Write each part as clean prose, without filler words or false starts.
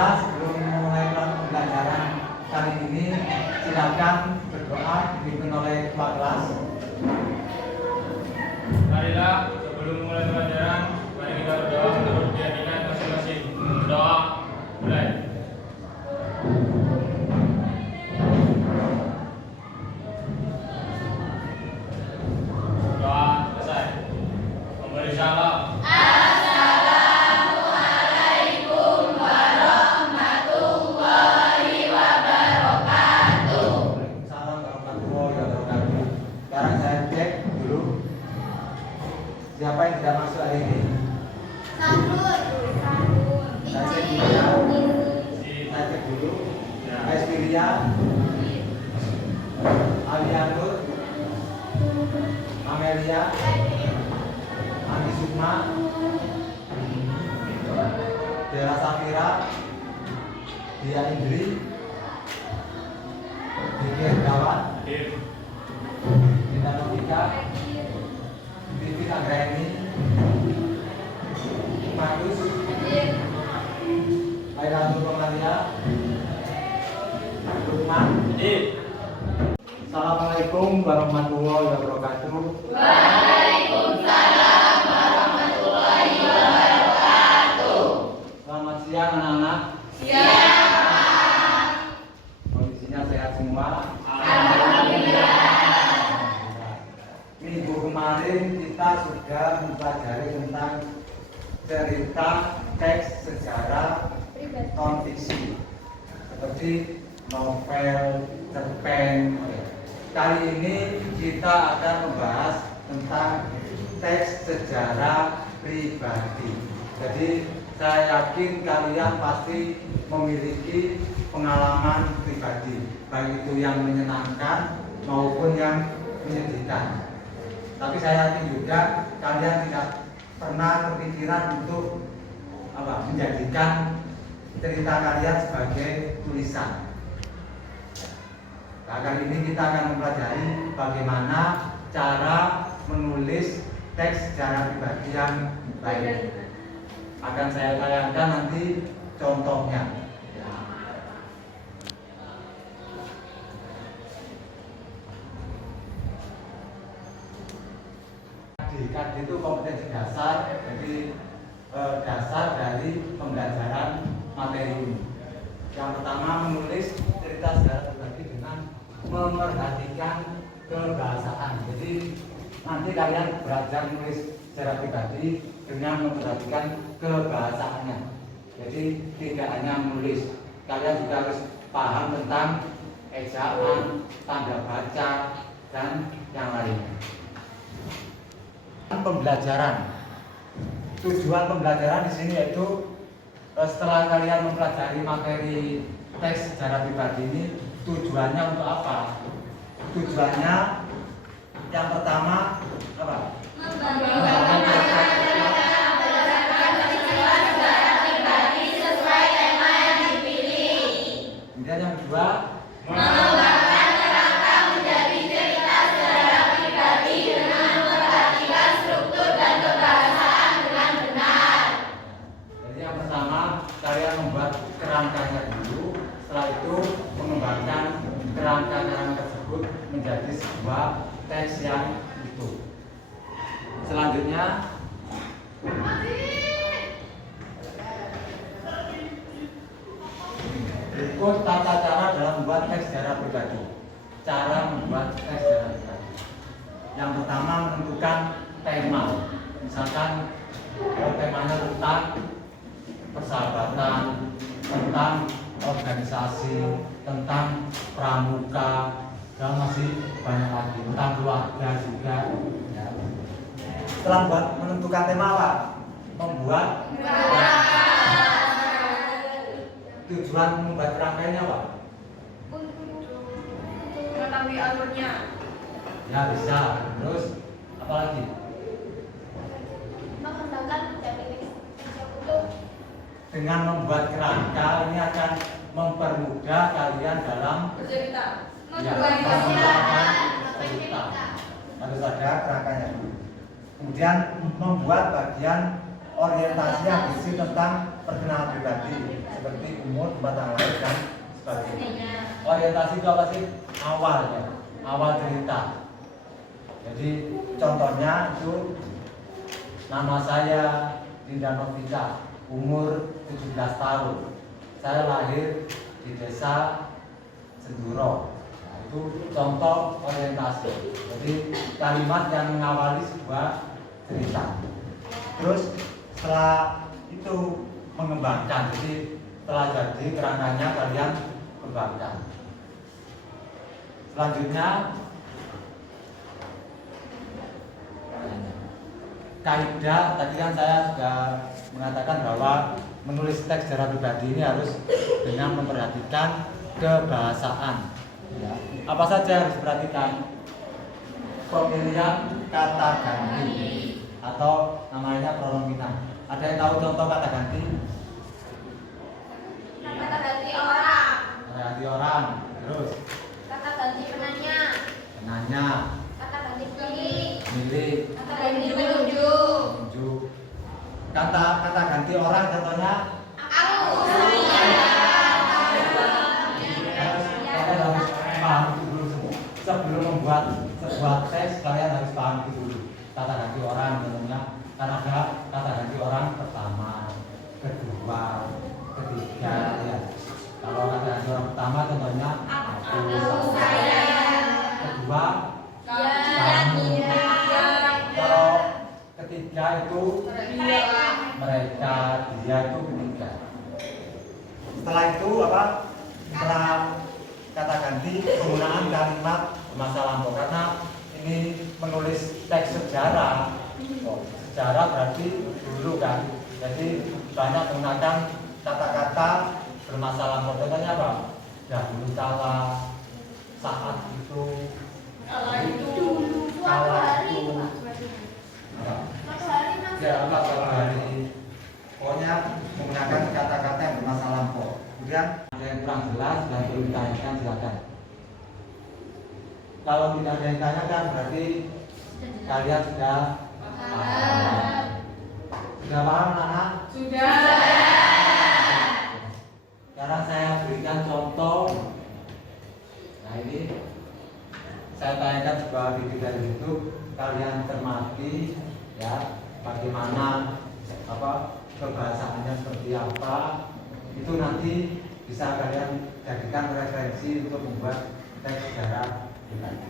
Baiklah, sebelum memulai pembelajaran kali ini, silakan berdoa dipimpin oleh ketua kelas. Marilah sebelum mulai pelajaran, mari kita berdoa menurut keyakinan masing-masing. Berdoa, mulai. Doa selesai. Memberi salam. Assalamualaikum warahmatullahi wabarakatuh. Waalaikumsalam warahmatullahi wabarakatuh. Sekarang saya cek dulu siapa yang tidak masuk hari ini. Saya cek dulu ya. Saya cek dulu. Espiria, Alianur, Amelia, Andi Sukma, Dela Safira, Dia Indri, Diki Herdawan, Dinda Novika, Vivi Anggraini, Markus, Aira Nurmalia, Lukman. Assalamualaikum warahmatullahi wabarakatuh. Waalaikumsalam warahmatullahi wabarakatuh. Selamat siang anak-anak. Siang. Kondisinya sehat semua. Alhamdulillah. Minggu kemarin kita sudah mempelajari tentang cerita teks sejarah non fiksi seperti novel, cerpen. Kali ini kita akan membahas tentang teks sejarah pribadi. Jadi saya yakin kalian pasti memiliki pengalaman pribadi, baik itu yang menyenangkan maupun yang menyedihkan. Tapi saya yakin juga kalian tidak pernah kepikiran untuk menjadikan cerita kalian sebagai tulisan. Nah, kali ini kita akan mempelajari bagaimana cara menulis teks sejarah pribadi yang baik. Akan saya tayangkan nanti contohnya. KD itu kompetensi dasar, jadi dasar dari pembelajaran materi ini. Yang pertama, menulis cerita sejarah pribadi dengan memerhatikan kebahasaan. Jadi nanti kalian belajar menulis secara pribadi dengan memperhatikan kebahasaannya. Jadi tidak hanya menulis, kalian juga harus paham tentang ejaan, tanda baca, dan yang lainnya. Pembelajaran. Tujuan pembelajaran di sini yaitu setelah kalian mempelajari materi teks sejarah pribadi ini, tujuannya untuk apa? Tujuannya yang pertama apa? Mengembangkan berdasarkan peristiwa sejarah pribadi sesuai tema yang dipilih. Kemudian yang kedua, Mengembangkan kerangka menjadi cerita sejarah pribadi dengan memperhatikan struktur dan kebahasaan dengan benar. jadi yang pertama kalian membuat kerangkanya dulu. Setelah itu mengembangkan kerangka-kerangka tersebut menjadi sebuah teks yang utuh. Selanjutnya berikut tata cara dalam membuat teks sejarah pribadi. Cara membuat teks sejarah pribadi. Yang pertama, menentukan tema. Misalkan temanya tentang persahabatan, tentang organisasi, tentang pramuka, dan masih banyak lagi, tentang keluarga juga. Ya. Setelah menentukan tema apa? Membuat tujuan membuat kerangkanya apa? Mengetahui alurnya. Ya bisa. Terus apa lagi? Mengembangkan menjadi teks yang utuh. Dengan membuat kerangka ini akan mempermudah kalian dalam Bercerita. mempermudah cerita. Harus ada kerangkanya dulu. Kemudian membuat bagian orientasi yang berisi tentang perkenalan pribadi seperti umur, tempat tanggal lahir dan sebagainya. Orientasi itu apa sih? Awal ya, awal cerita. Jadi contohnya itu nama saya Dinda Novita, umur 17 tahun. Saya lahir di desa Senduro. Nah, itu contoh orientasi. Jadi kalimat yang mengawali sebuah cerita. Terus setelah itu mengembangkan, jadi setelah jadi kerangkanya kalian kembangkan. Selanjutnya kaidah, tadi kan saya sudah mengatakan bahwa menulis teks secara pribadi ini harus dengan memperhatikan kebahasaan. Ya. Apa saja harus diperhatikan? Pemilihan kata ganti atau namanya pronomina. Ada yang tahu contoh kata ganti? Kata ganti orang. Kata ganti orang. Terus Kata ganti penanya. penanya, Kata ganti pilih. milik, Kata ganti penunjuk. tunjuk. Kata ganti orang contohnya Aku, saya. kalian harus paham itu dulu. Sebelum membuat sebuah teks kalian harus paham itu dulu. Kata ganti orang contohnya kan ada kata ganti orang pertama, kedua, ketiga ya. Kalau kata ganti orang pertama contohnya aku, saya. kedua Ya, tidak. kalau ketiga itu mereka, dia itu ketiga. Setelah itu apa? Setelah kata ganti penggunaan kalimat masa lampau, karena ini menulis teks sejarah. Sejarah berarti dulu kan. Jadi banyak menggunakan kata-kata bermasa lampau. Contohnya apa? Dahulu kala, saat itu, kala itu. Ya, apa kalau hari? Pokoknya menggunakan kata-kata yang bermasa lampau. Kemudian ada yang kurang jelas dan perlu ditanyakan silakan. Kalau tidak ada yang ditanyakan berarti kalian sudah paham. Sudah paham anak? Sudah. Sekarang saya berikan contoh. Nah ini saya tanyakan sebuah video dari YouTube, kalian cermati ya bagaimana kebahasaannya seperti apa, itu nanti bisa kalian jadikan referensi untuk membuat teks sejarah pribadi.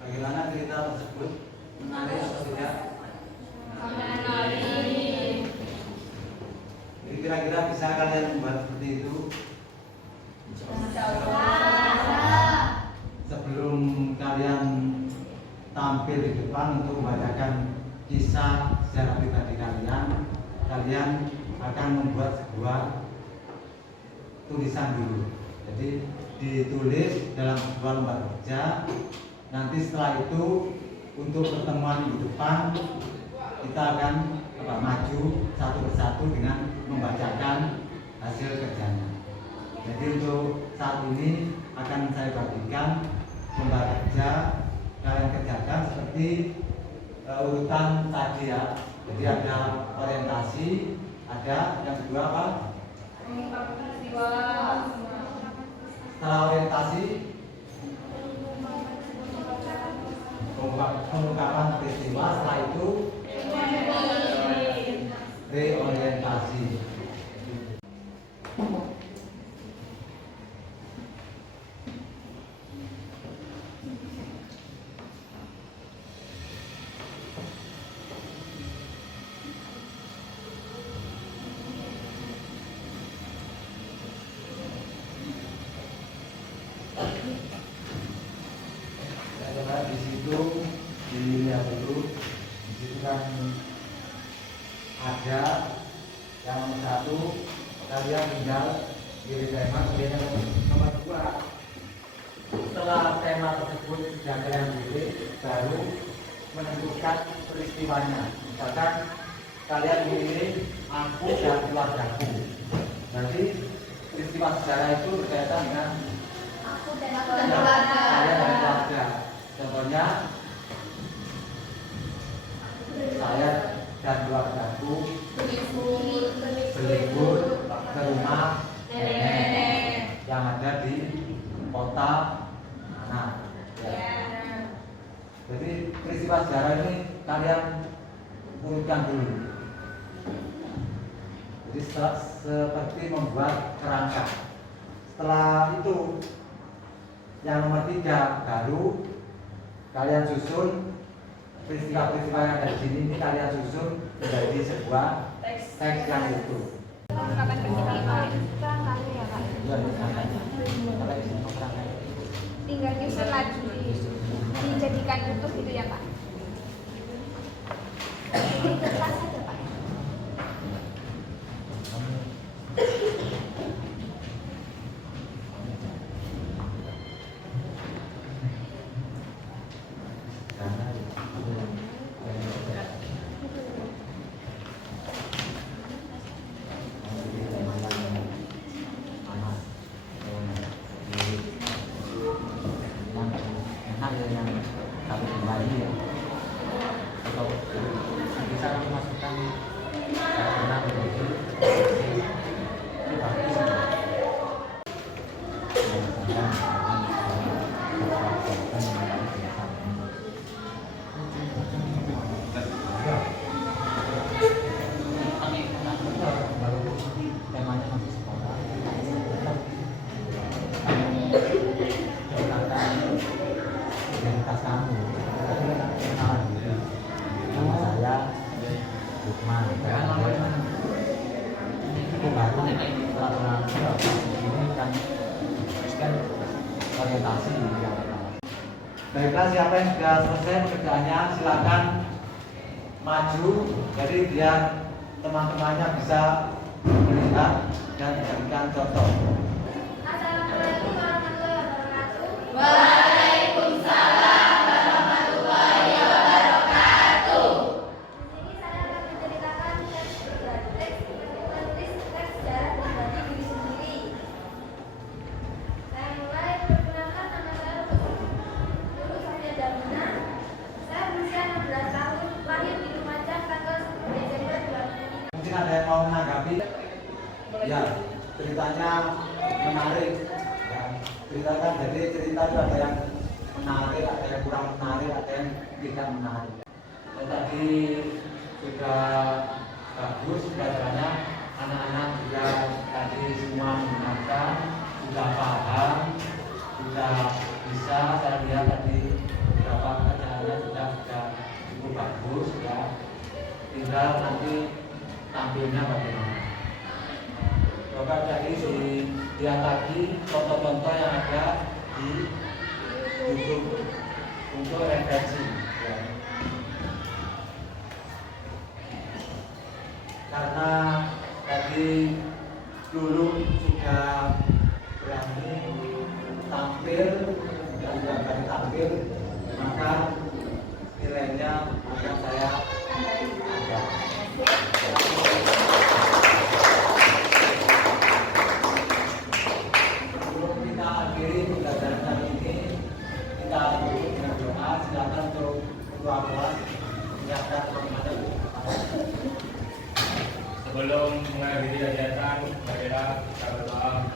Bagaimana cerita tersebut? Menarik atau tidak? Jadi kira-kira bisa kalian membuat seperti itu? Sebelum kalian tampil di depan untuk membacakan kisah sejarah pribadi kalian, kalian akan membuat sebuah tulisan dulu. Jadi ditulis dalam sebuah lembar kerja. Nanti setelah itu untuk pertemuan di depan kita akan maju satu persatu dengan membacakan hasil kerjanya. Jadi untuk saat ini akan saya bagikan lembar kerja, kalian kerjakan seperti urutan tadi ya. Jadi ada orientasi, ada yang kedua apa? Setelah orientasi, pengungkapan peristiwa, setelah itu reorientasi. Di situ dilihat dulu, di situ kan ada yang nomor satu, kalian tinggal pilih tema, kemudian yang nomor dua. Setelah tema tersebut sudah kalian pilih, baru menentukan peristiwanya. Misalkan kalian pilih aku dan keluargaku. Nanti peristiwa sejarah itu berkaitan dengan kalian dan keluarga. Contohnya saya dan keluargaku berlibur ke rumah nenek yang ada di kota mana. Jadi peristiwa sejarah ini kalian urutkan dulu. Jadi seperti membuat kerangka. Setelah itu yang nomor 3 baru kalian susun peristiwa-peristiwa yang ada di sini, ini kalian susun menjadi sebuah teks yang utuh. Kapan peristiwa kerangkanya ya Kak? Iya, kerangkanya. Tinggal nyusun lagi, dijadikan utuh gitu ya Pak? Di kertas aja Pak? Baiklah, siapa yang sudah selesai pekerjaannya silakan maju, jadi biar teman-temannya bisa melihat dan dijadikan contoh. Assalamualaikum warahmatullahi wabarakatuh. Waalaikumsalam warahmatullahi wabarakatuh. Di sini saya akan menceritakan teks sejarah pribadi diri sendiri. Saya mulai, perkenalkan nama saya Nurul Safia Damina. Saya berusia 16 tahun, lahir di Lumajang tanggal 10 Desember 2005. Mungkin ada yang mau menanggapi? Ya, ceritanya menarik. Ya, ceritakan, jadi cerita itu ada yang menarik, ada yang kurang menarik, ada yang tidak menarik. Tadi sudah bagus pelajarannya, anak-anak juga tadi semua mendengarkan, sudah paham, sudah bisa. Saya lihat tadi beberapa pekerjaannya sudah cukup bagus ya. tinggal nanti tampilnya bagaimana. Coba jadi lihat lagi contoh-contoh yang ada di YouTube untuk referensi. Ya. Karena tadi dulu sudah berani tampil dan juga berani tampil, maka nilainya akan saya ada. Sebelum kita akhiri pembelajaran kali ini, kita tutup dengan doa. Silakan untuk ketua kelas menyiapkan bagaimana. Sebelum mengakhiri kegiatan, marilah kita berdoa.